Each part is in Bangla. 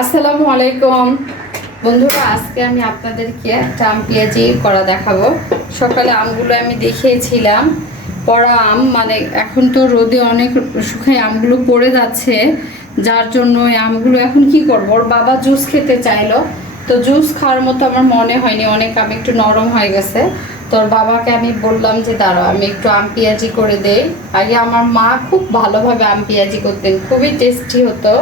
আসসালামু আলাইকুম বন্ধুরা, আজকে আমি আপনাদেরকে একটা আম পেঁয়াজি করা দেখাবো। সকালে আমগুলো আমি দেখিয়েছিলাম, পড়া আম, মানে এখন তো রোদে অনেক শুকায় আমগুলো পড়ে যাচ্ছে, যার জন্য ওই আমগুলো এখন কি করবো, ওর বাবা জুস খেতে চাইলো, তো জুস খাওয়ার মতো আমার মনে হয়নি, অনেক আম একটু নরম হয়ে গেছে। তোর বাবাকে আমি বললাম যে দাঁড়াও আমি একটু আম পেঁয়াজি করে দেই। আগে আমার মা খুব ভালোভাবে আম পেঁয়াজি করতেন, খুবই টেস্টি হতো।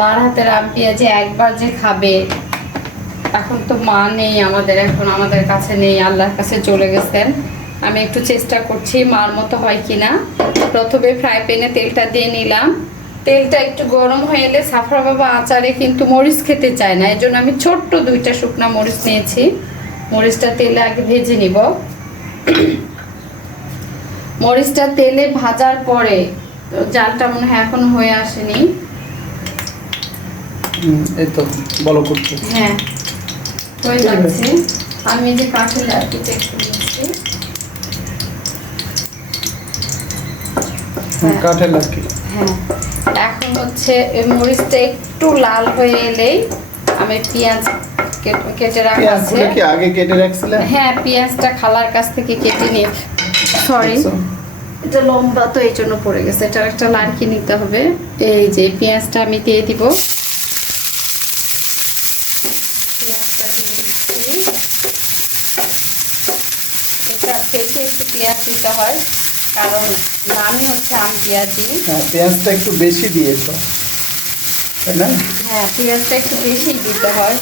মার হাতের আম পেঁয়াজি একবার যে খাবে, এখন তো মা নেই আমাদের, এখন আমাদের কাছে নেই, আল্লাহর কাছে চলে গেছেন। আমি একটু চেষ্টা করছি মার মতো হয় কিনা। প্রথমে ফ্রাই প্যানে তেলটা দিয়ে নিলাম, তেলটা একটু গরম হয়ে এলে সাফরা বাবা আচারে কিন্তু মরিচ খেতে চায় না, এই জন্য আমি ছোট্ট 2টা শুকনা মরিচ নিয়েছি। মরিচটা তেলে আগে ভেজে নিব। মরিচটা তেলে ভাজার পরে, জালটা মনে হয় এখনো হয়ে আসেনি। এই তো বলো করতে। হ্যাঁ, হয়ে যাচ্ছে। আমি যে কাঠের লাঠিটা একটু নিচ্ছি। কাঠের লাঠি। হ্যাঁ, এখন হচ্ছে এই মরিচটা একটু লাল হয়ে এলেই আমি পেঁয়াজ কেটে রাখা আছে। পেঁয়াজগুলো কি আগে কেটে রাখছিলেন? হ্যাঁ, পেঁয়াজটা খালার কাছ থেকে কেটে নিয়ে, সরি এটা লম্বা তো এই জন্য পড়ে গেছে, এটার একটা লাড়কি নিতে হবে। এই যে পেঁয়াজটা আমি দিয়ে দিব। এটা বেশি একটু পেঁয়াজ দিতে হয়, কারণ নামই হচ্ছে আম পেঁয়াজি। হ্যাঁ, পেঁয়াজটা একটু বেশি দিয়েছো, তাই না? হ্যাঁ, পেঁয়াজটা একটু বেশি দিতে হয়।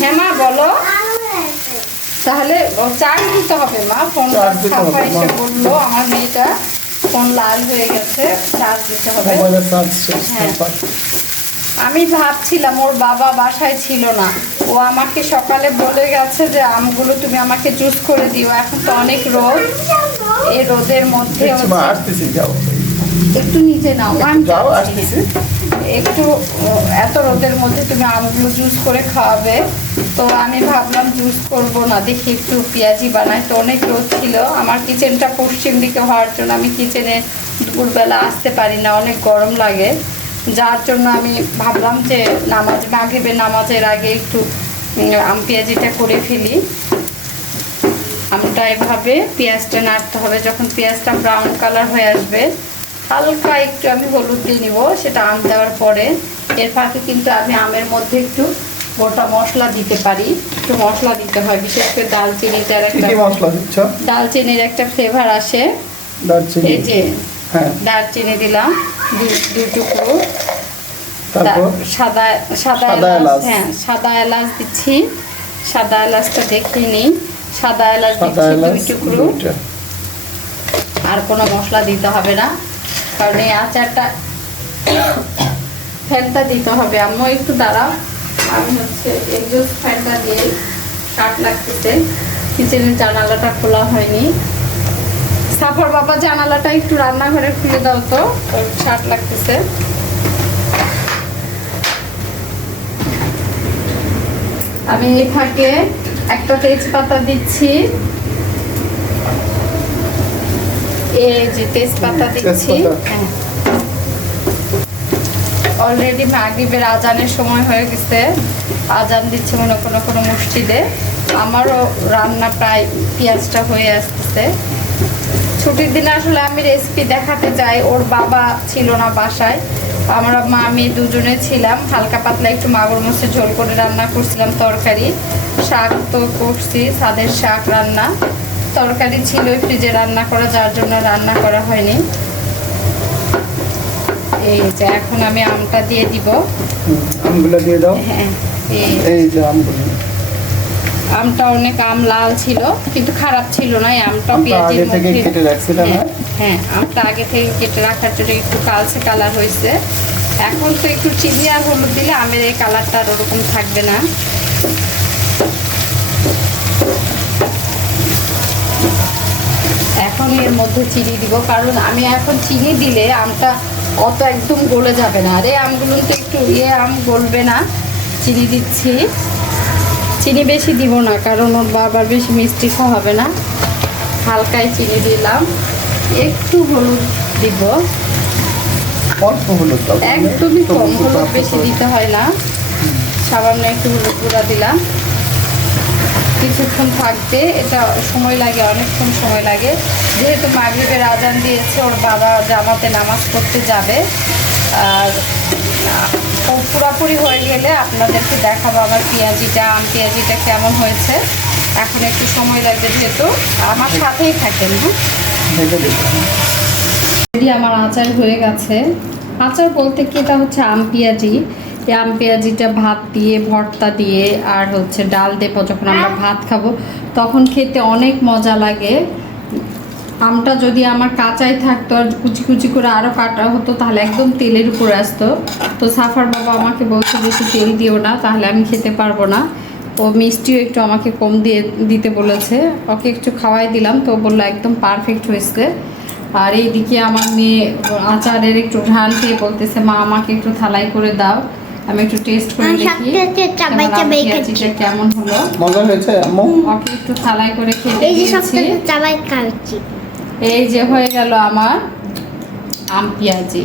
হ্যাঁ মা বলো, তাহলে চার্জ দিতে হবে মা। ফোন সাফা এসে বললো আমার মেয়েটা ফোন লাল হয়ে গেছে, চার্জ দিতে হবে। হ্যাঁ, আমি ভাবছিলাম ওর বাবা বাসায় ছিল না, ও আমাকে সকালে বলে গেছে যে আমগুলো তুমি আমাকে জুস করে দিও। এখন তো অনেক রোদ, এই রোদের মধ্যে একটু নিচে নাও, একটু এত রোদের মধ্যে তুমি আমগুলো জুস করে খাওয়াবে, তো আমি ভাবলাম জুস করব না, দেখি একটু পেঁয়াজি বানাই। তো অনেক রোদ ছিল, আমার কিচেনটা পশ্চিম দিকে হওয়ার জন্য আমি কিচেনে দুপুরবেলা আসতে পারি না, অনেক গরম লাগে, যার জন্য আমি ভাবলাম যে মাগরিবের নামাজের আগে একটু আম পেঁয়াজিটা করে ফেলি। আমটা এভাবে পেঁয়াজটা নাড়তে হবে, যখন পেঁয়াজটা ব্রাউন কালার হয়ে আসবে হালকা একটু আমি হলুদ দিয়ে নিব, সেটা আম দেওয়ার পরে। এর ফাঁকে কিন্তু আমি আমের মধ্যে একটু গোটা মশলা দিতে পারি, একটু মশলা দিতে হয়, বিশেষ করে দালচিনিটার একটা, দালচিনির একটা ফ্লেভার আসে। এই যে দারচিনি দিলাম 2 টুকরো, সাদা এলাচ, হ্যাঁ সাদা এলাচ দিচ্ছি। সাদা এলাচটা দেখিয়ে নিই, সাদা এলাচ দিচ্ছি 2 টুকরো। আর কোনো মশলা দিতে হবে না, কারণ এই আচারটা ফ্যানটা দিতে হবে। আম্মু একটু দাঁড়াও, আমি হচ্ছে এক্সস্ট ফ্যানটা দিয়ে কাট লাগতেছে, কিচেনের জানালাটা খোলা হয়নি। সাফার বাবা জানালাটা একটু রান্নাঘরে খুলে দাও তো, শার্ট লাগতেছে। আমি এই ফাঁকে একটা তেজপাতা দিচ্ছি, এই যে তেজপাতা দিচ্ছি। হ্যাঁ, অলরেডি মাগরিবের আজানের সময় হয়ে গেছে, আজান দিচ্ছে মনে কোনো মসজিদে। আমারও রান্না প্রায় পেঁয়াজটা হয়ে আসতেছে। ছুটির দিনে আসলে আমি রেসিপি দেখাতে চাই, ওর বাবা ছিল না বাসায়, আমরা মা আমি দুজনে ছিলাম। হালকা পাতলা একটু মাগুর মাছের ঝোল করে রান্না করছিলাম, তরকারি, শাক তো করছি, সাদের শাক রান্না, তরকারি ছিল ফ্রিজে রান্না করা, যার জন্য রান্না করা হয়নি। এই যে এখন আমি আমটা দিয়ে দিব। আমগুলো দিয়ে দাও। হ্যাঁ, এই যে আমগুলো, আমটা অনেক আম লাল ছিল কিন্তু খারাপ ছিল না, এই আমটা পেঁয়াজের মধ্যে কেটে রাখছিলাম। হ্যাঁ, আমটা আগে থেকে কেটে রাখার জন্য একটু কালচে কালার হয়েছে। এখন তো একটু চিনি আর হলুদ দিলে আমের এই কালারটা আর ওরকম থাকবে না। এখন এর মধ্যে চিনি দিব, কারণ আমি এখন চিনি দিলে আমটা অত একদম গলে যাবে না, আর এই আমগুলো তো একটু আম গলবে না। চিনি দিচ্ছি, চিনি বেশি দিব না, কারণ ওর বাবার বেশি মিষ্টি খাওয়া হবে না। হালকাই চিনি দিলাম, একটু হলুদ দিব, অল্প হলুদ, একদমই কম হলুদ, বেশি দিতে হয় না। সামান্য একটু হলুদ গুঁড়া দিলাম। কিছুক্ষণ থাকতে, এটা সময় লাগে, অনেকক্ষণ সময় লাগে, যেহেতু মাগরিবের আজান দিয়েছে, ওর বাবা জামাতে নামাজ পড়তে যাবে। আর পুরোপুরি হয়ে গেলে আপনাদেরকে দেখাবো আমার আম পেঁয়াজিটা কেমন হয়েছে। এখন একটু সময় লাগবে, যেহেতু আমার সাথেই থাকেন। হ্যাঁ, আমার আচার হয়ে গেছে। আচার বলতে কি, এটা হচ্ছে আম পেঁয়াজি। এই আম পেঁয়াজিটা ভাত দিয়ে, ভর্তা দিয়ে, আর হচ্ছে ডাল দেবো, যখন আমরা ভাত খাবো তখন খেতে অনেক মজা লাগে। আমটা যদি আমার কাঁচাই থাকতো আর কুচি কুচি করে আরও কাটা হতো, তাহলে একদম তেলের উপরে আসতো। তো সাফার বাবা আমাকে বলছে বেশি তেল দিও না, তাহলে আমি খেতে পারবো না। ও মিষ্টিও একটু আমাকে কম দিতে বলেছে, ওকে একটু খাওয়াই দিলাম, তো বললো একদম পারফেক্ট হয়েছে। আর এইদিকে আমার মেয়ে আচারের একটু ঘ্রাণ পেয়ে বলতেছে, মা আমাকে একটু থালাই করে দাও, আমি একটু টেস্ট করে দেখি পেঁয়াজিটা কেমন হলো। মজা হয়েছে আম্মু? ওকে একটু থালাই করে খেতে দিয়েছি। এই যে হয়ে গেল আমার আম পেঁয়াজি।